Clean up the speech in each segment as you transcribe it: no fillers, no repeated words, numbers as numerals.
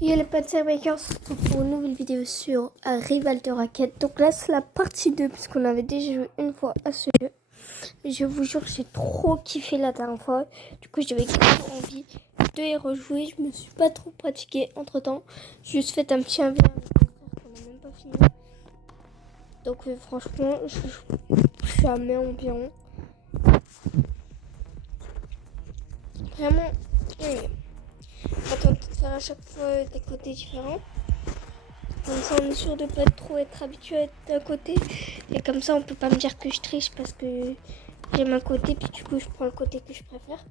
Yo les potes, c'est Makers pour une nouvelle vidéo sur Rival de Raquette. Donc là c'est la partie 2 parce qu'on avait déjà joué une fois à ce jeu. Mais je vous jure j'ai trop kiffé la dernière fois. Du coup j'avais grave envie de y rejouer. Je me suis pas trop pratiquée entre temps. J'ai juste fait un petit 1v1 avec mon frère qu'on n'a même pas fini. Donc franchement je suis à mai environ. Vraiment on va tenter de faire à chaque fois des côtés différents. Comme ça, on est sûr de pas trop être habitué à être d'un côté. Et comme ça, on peut pas me dire que je triche parce que j'aime un côté, puis du coup, je prends le côté que je préfère.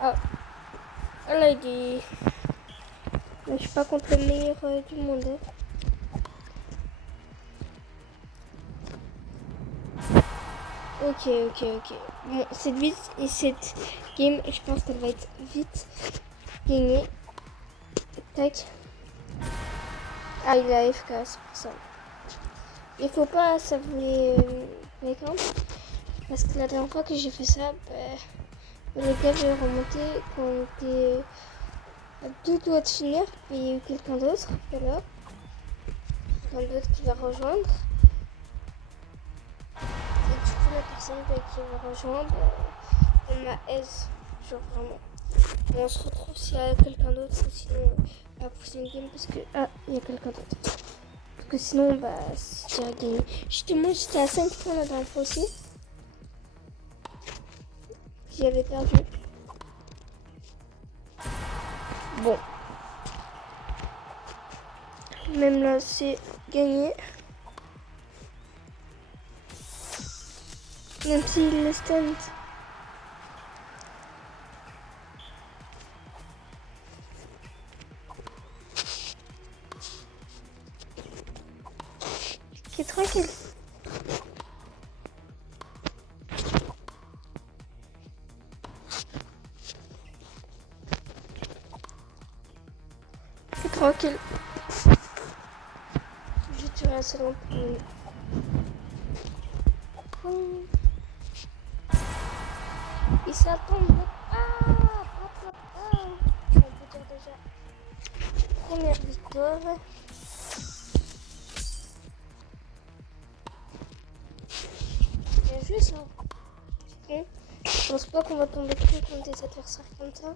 Ah, là, il est... Là, je suis pas contre le meilleur du monde. Hein. Ok. Bon, cette vite et cette game, je pense qu'elle va être vite gagnée. Tac. Ah, il a AFK, c'est pour ça. Il faut pas s'avouer l'écran. Parce que la dernière fois que j'ai fait ça, le gars j'ai remonté quand on était à 2 doigts de finir. Et il y a eu quelqu'un d'autre, voilà. Quelqu'un d'autre qui va rejoindre. Et du coup, la personne qui va rejoindre, on m'a aise. Genre vraiment. On se retrouve s'il y a quelqu'un d'autre, sinon la prochaine game parce que. Ah, il y a quelqu'un d'autre. Parce que sinon, c'est déjà gagné. Justement, j'étais à 5 points la dernière fois aussi. J'y avais perdu. Bon. Même là, c'est gagné. Même s'il le stand. Ok, tranquille. C'est tranquille. Je tuerai un seul pour lui. Et ça tombe. On peut dire déjà première victoire. Bien joué ça. C'est bon. Je pense pas qu'on va tomber trop contre des adversaires comme ça.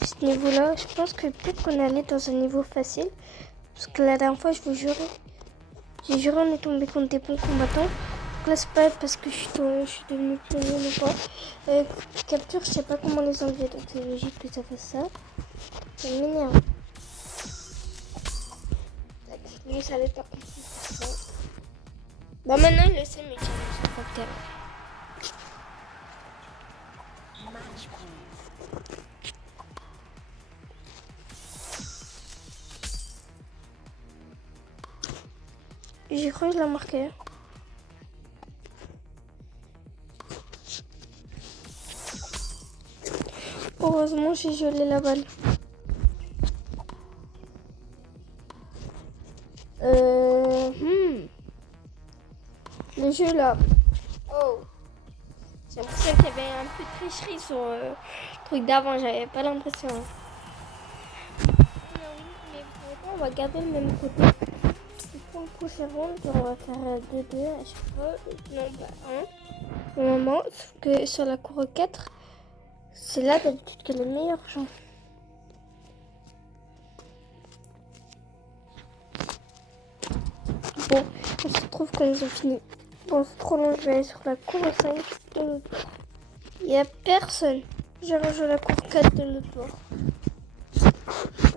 À ce niveau-là, je pense que peut-être qu'on est allé dans un niveau facile. Parce que la dernière fois, je vous jurais, j'ai juré on est tombé contre des bons combattants. Donc là, c'est pas parce que je suis devenue plus nul ou pas. Capture, je sais pas comment les enlever, donc c'est logique que ça fasse ça. Ça m'énerve. Lui, ça allait pas compliqué ça. Bah maintenant, il le sait, mais je sais pas de terrain. J'ai cru que je l'ai marqué. Heureusement, j'ai gelé la balle. Le jeu là. Oh. J'ai l'impression qu'il y avait un peu de tricherie sur le truc d'avant. J'avais pas l'impression. Mais vous savez quoi, on va garder le même côté. Et pour le prochain round, on va faire 2-2 à chaque fois. Non, 1. Au moment, sauf que sur la cour 4, c'est là d'habitude que le meilleur genre. Bon, on se retrouve quand ils ont fini. Bon, c'est trop long, je vais aller sur la cour 5 de l'autre bord. Il n'y a personne. J'ai rejoint la cour 4 de l'autre bord.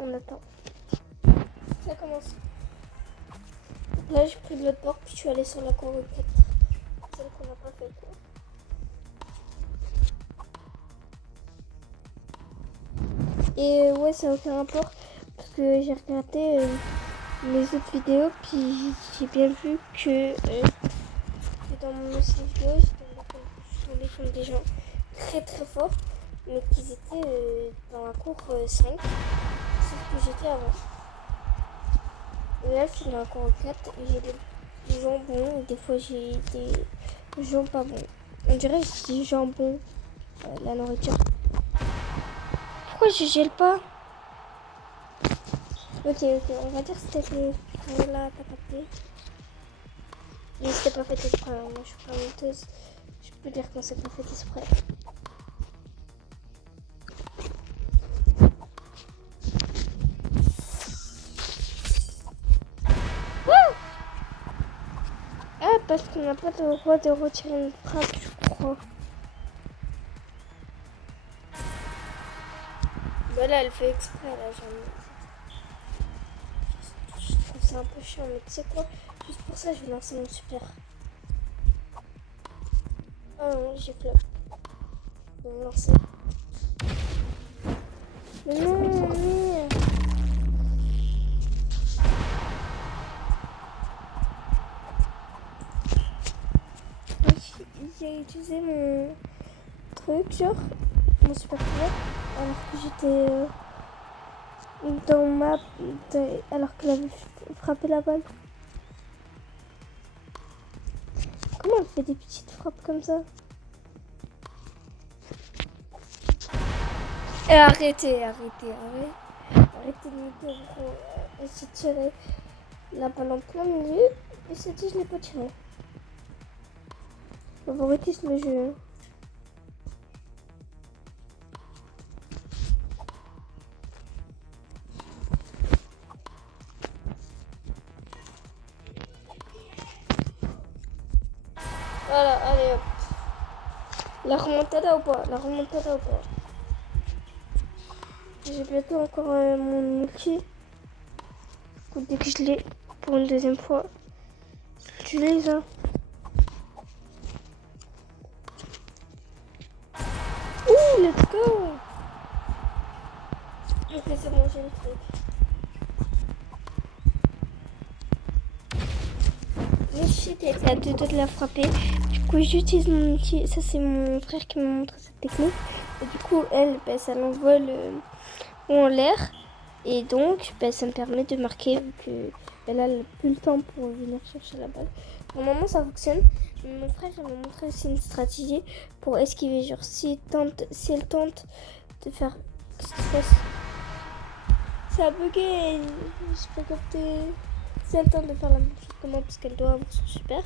On attend. Ça commence. Là, j'ai pris de l'autre bord, puis je suis allée sur la cour 4. Celle qu'on n'a pas fait quoi. Et ouais, ça n'a aucun rapport. Parce que j'ai regardé les autres vidéos, puis j'ai bien vu que dans mon ancienne vidéo, je suis tombée contre des gens très très forts, mais qu'ils étaient dans la cour 5, sauf que j'étais avant. Et là, je suis dans la cour 4 et j'ai des gens bons, et des fois j'ai des gens pas bons. On dirait que j'ai des gens bons, la nourriture. Pourquoi je gèle pas? Ok, on va dire que c'était fait là, t'as capté. Mais c'était pas fait exprès, hein. Moi je suis pas menteuse. Je peux dire qu'on s'est pas fait exprès. Ah, parce qu'on n'a pas le droit de retirer une frappe, je crois. Voilà, elle fait exprès là, je trouve ça un peu chiant, mais tu sais quoi? Juste pour ça, je vais lancer mon super. Oh non, j'ai flop. Je vais me lancer. Mais non, mais... J'ai utilisé mon truc, genre, mon super pouvoir, alors que j'étais dans ma... alors qu'elle avait frappé la balle. Comment elle fait des petites frappes comme ça? Et arrêtez. Arrêtez de me dire, gros. Elle s'est tirée la balle en plein milieu et s'est dit, je l'ai pas tirée. Favoritisme le jeu. Voilà, allez hop. La remontada ou pas? J'ai bientôt encore mon ulti. Dès que je l'ai pour une deuxième fois, tu les as. Ouh, let's go! Ok, c'est bon, j'ai le truc. Mais shit, elle était à deux doigts de la frapper. Du coup, j'utilise mon outil. Ça, c'est mon frère qui m'a montré cette technique. Et du coup, elle, ça l'envole en l'air. Et donc, ça me permet de marquer vu qu'elle a plus le temps pour venir chercher la balle. Normalement, ça fonctionne. Mais mon frère, il m'a montré aussi une stratégie pour esquiver. Genre, si elle tente de faire... Qu'est-ce qui se passe? Ça a bugué. Je peux capter. Si elle tente de faire la même chose que moi parce qu'elle doit avoir son super,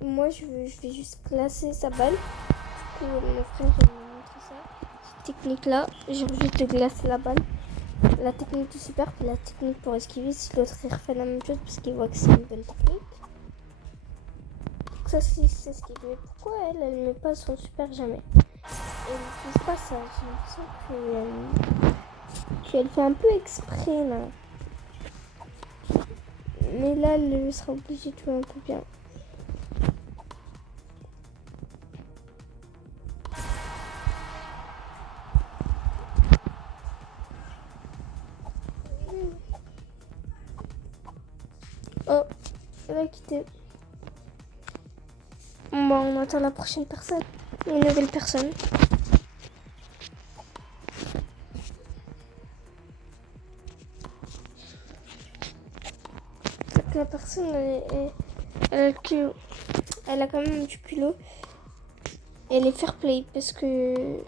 moi je vais juste placer sa balle. Du coup, mon frère il m'a montré ça. Cette technique là, j'ai envie de glacer la balle. La technique du super, puis la technique pour esquiver si l'autre il refait la même chose parce qu'il voit que c'est une bonne technique. Donc ça c'est ce qu'il veut. Pourquoi elle met pas son super jamais? Elle n'utilise pas ça. J'ai l'impression qu'elle fait un peu exprès là. Mais là, elle sera obligée de jouer un peu bien. Oh, elle a quitté. Bon, on attend la prochaine personne. Une nouvelle personne. Donc, la personne, elle a quand même du culot. Elle est fair play parce que...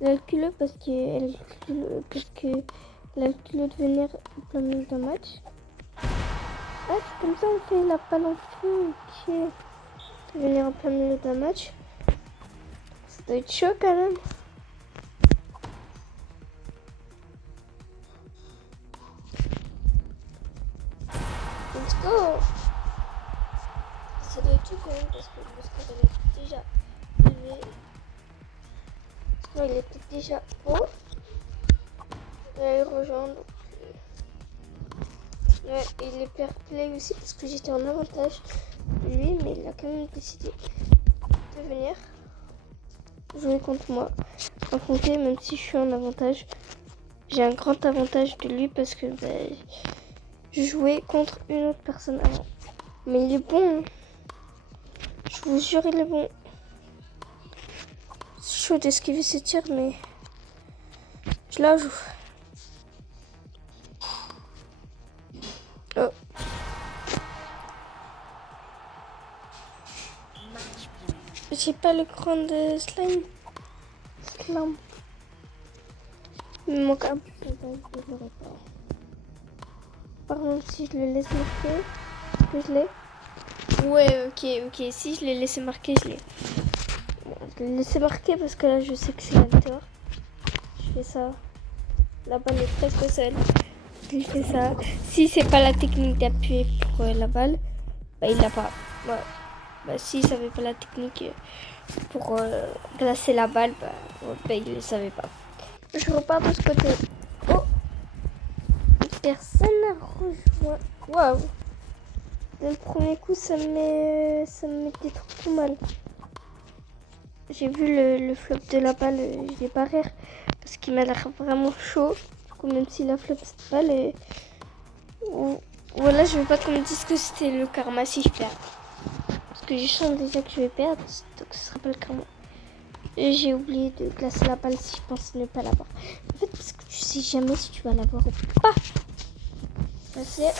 Elle a le culot parce qu'elle a le culot de venir au plein milieu d'un match. Ah, c'est comme ça on fait la balle en feu. Ok. Venir en plein milieu d'un match. Ça doit être chaud quand même. Let's go. Ça doit être chaud quand même parce que le score il est déjà élevé. Le score il était déjà haut. Rejoindre. Ouais, il est fair play aussi parce que j'étais en avantage de lui, mais il a quand même décidé de venir jouer contre moi. Affronter, même si je suis en avantage. J'ai un grand avantage de lui parce que je jouais contre une autre personne avant. Mais il est bon. Hein. Je vous jure, il est bon. C'est chaud d'esquiver ses tirs, mais je la joue. Oh. J'ai pas le cran de slime. Slam. Il manque un pourcentage, je l'aurai pas. Par contre, si je le laisse marquer, que je l'ai. Ouais, ok. Si je l'ai laissé marquer, je l'ai. Bon, je l'ai laissé marquer parce que là, je sais que c'est Hunter. Je fais ça. La balle est presque seule. Je fais ça. Si c'est pas la technique d'appuyer pour la balle, bah il l'a pas. Ouais. Bah si savait pas la technique pour glacer la balle, bah il le savait pas. Je repars de ce côté. Oh, personne n'a rejoint. Waouh. Le premier coup, ça me mettait trop mal. J'ai vu le flop de la balle, je l'ai pas rire parce qu'il m'a l'air vraiment chaud. Du coup, même s'il a flop cette balle, voilà, je veux pas qu'on me dise que c'était le karma si je perds. Parce que je sens déjà que je vais perdre, donc ce sera pas le karma. Et j'ai oublié de glacer la balle si je pensais ne pas l'avoir. En fait, parce que tu sais jamais si tu vas l'avoir ou pas. C'est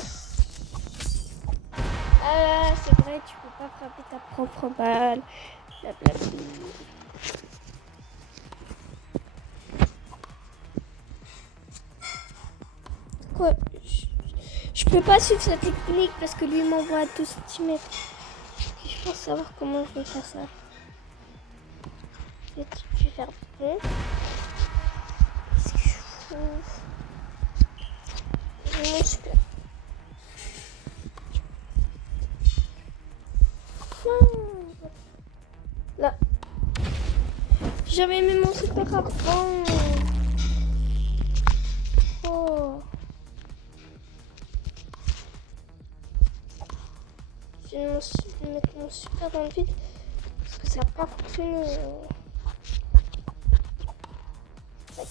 vrai, tu peux pas frapper ta propre balle. Blablabla. Quoi, je peux pas suivre sa technique parce que lui m'envoie à 2 cm. Je pense savoir comment je vais faire ça. Je vais faire bon. Qu'est-ce que je fous? Je monte super. Là. J'avais mis mon super avant. Oh. Je vais mettre mon super dans le vide parce que ça n'a pas fonctionné. Tac.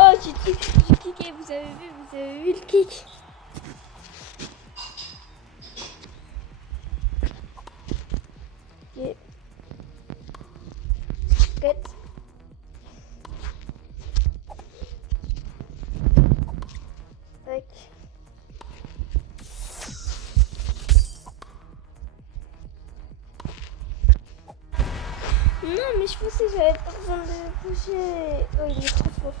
Oh, j'ai kické, vous avez vu le kick. Ok. Pète. Tac. Non, mais je pensais que j'avais pas besoin de bouger. Oh, il est trop fort.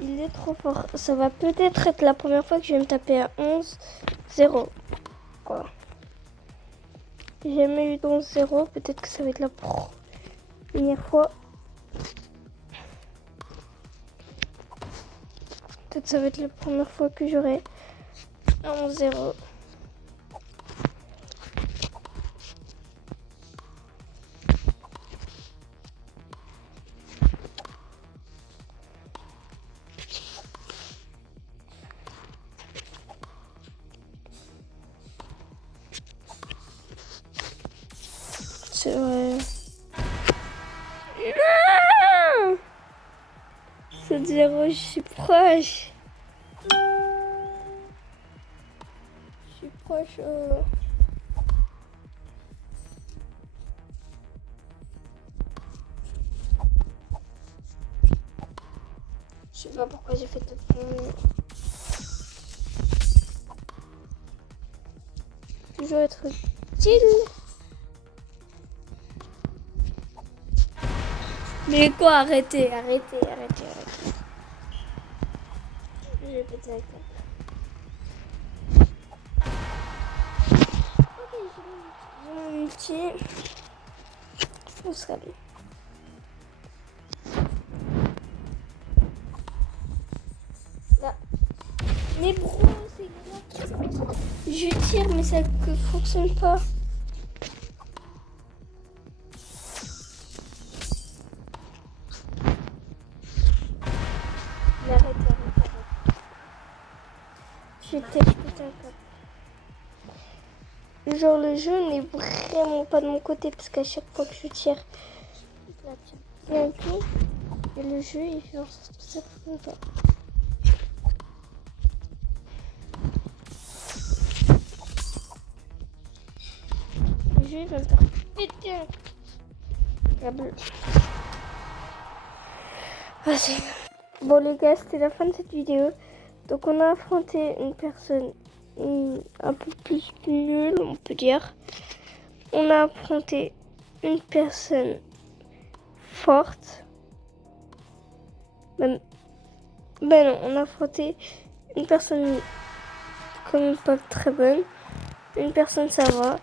Il est trop fort. Ça va peut-être être la première fois que je vais me taper à 11-0. Quoi. J'ai jamais eu de 11-0. Peut-être que ça va être la première fois. Peut-être que ça va être la première fois que j'aurai un 11-0. C'est vrai. Non 7-0, je suis proche. Je suis proche. Je sais pas pourquoi j'ai fait tout. Toujours être utile. Mais quoi, arrêtez. Je vais péter la câble. Ok, j'ai mon ulti. On sera bien. Là. Mais bro, c'est grave. Je tire, mais ça ne fonctionne pas. Arrête. J'étais putain de... Genre le jeu n'est vraiment pas de mon côté parce qu'à chaque fois que je tire, je la tire bien et tout. Et le jeu il fait en sorte que ça ne fonctionne pas. Le jeu il va me faire péter la bleue. Vas-y. Bon les gars, c'était la fin de cette vidéo. Donc on a affronté une personne un peu plus nulle, on peut dire. On a affronté une personne forte. Ben non, on a affronté une personne quand même pas très bonne. Une personne ça va.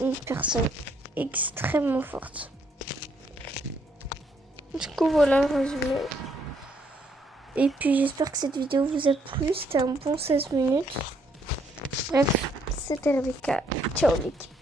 Une personne extrêmement forte. Du coup voilà le résumé. Et puis j'espère que cette vidéo vous a plu. C'était un bon 16 minutes. Bref, c'était Rebecca. Ciao l'équipe.